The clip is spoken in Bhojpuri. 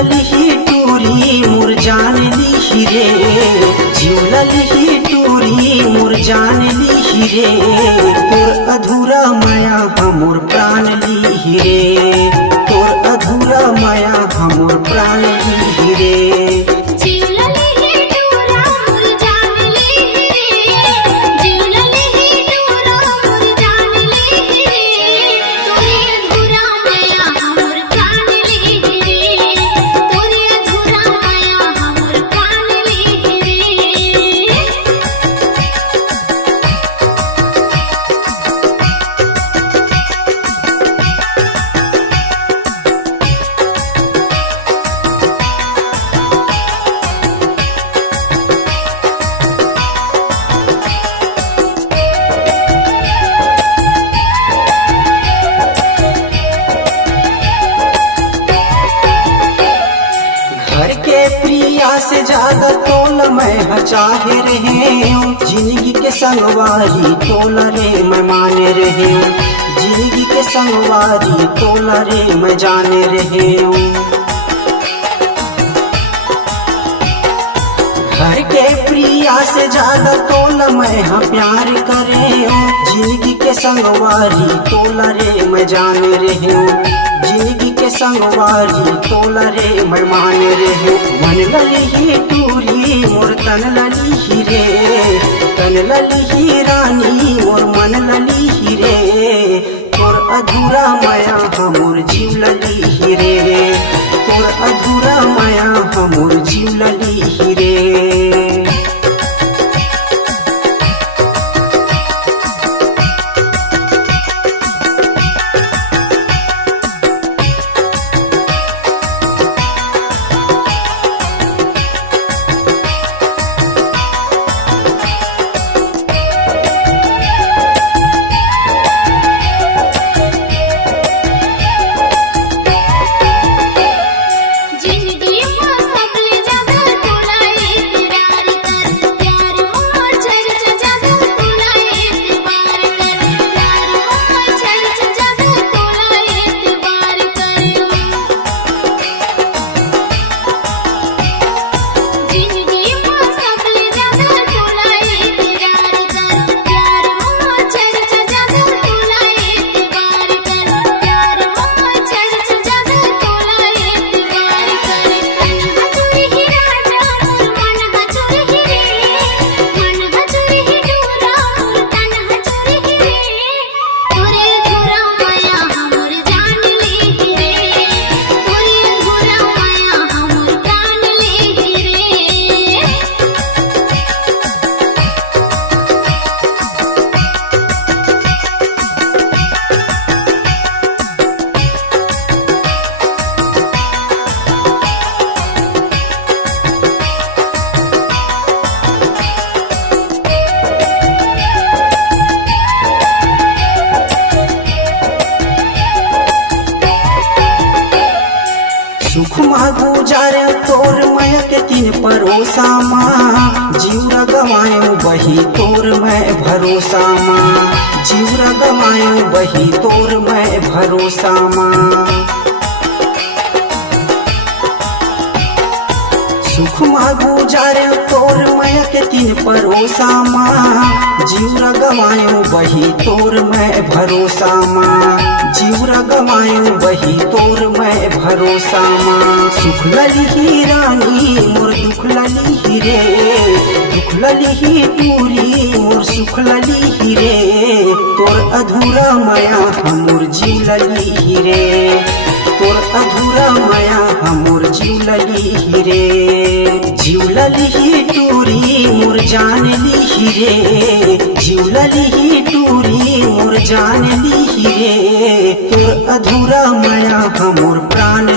जिउलली टूरी मोर जान ली रे, जिउलली टूरी मोर जान ली रे, तोर अधूरा माया हमोर प्राण ली रे, तोर अधूरा माया हमोर प्राण ली रे। घर के प्रिया से ज्यादा तोल मैं चाहे रहे, जिंदगी के संगवारी तोला रे मैं माने रहे, जिंदगी के संगवारी तोला रे मैं जाने रहे। घर के प्रिया से ज्यादा तोला मैं प्यार करे, जिंदगी के संगवारी तोला रे मैं जाने रहे, जिंदगी के संगवारी तोला रे मैं मान रहे। मन लली टूरी मोर तन लली रे, तन लली रानी मोर मन लली रे, तोर अधूरा माया हमोर जीव लली रे, तोर अधूरा माया हमोर जीव लली रे। सुख गुजारे तोर मैं के तीन परोसा माँ, जीवरा गवायो बही तोर मैं भरोसा माँ, जीवरा गवायो बही तोर मैं भरोसा माँ। सुख गुजारे तोर मैं के तीन परोसा माँ, जीवरा गवायो बही तोर मैं भरोसा माँ, जीवरा गवायो बही तोर मैं भरोसा माँ। सुख लली रानी मोर दुख लली रे, दुख लली टूरी मोर सुख लली रे, तोर अधूरा माया हमोर जीव लली रे, तोर अधूरा माया हमोर जीव लली रे। जिउलली टूरी मोर जान ली रे, जिउलली टूरी मोर जान ली रे, तोर अधूरा माया हमोर प्राण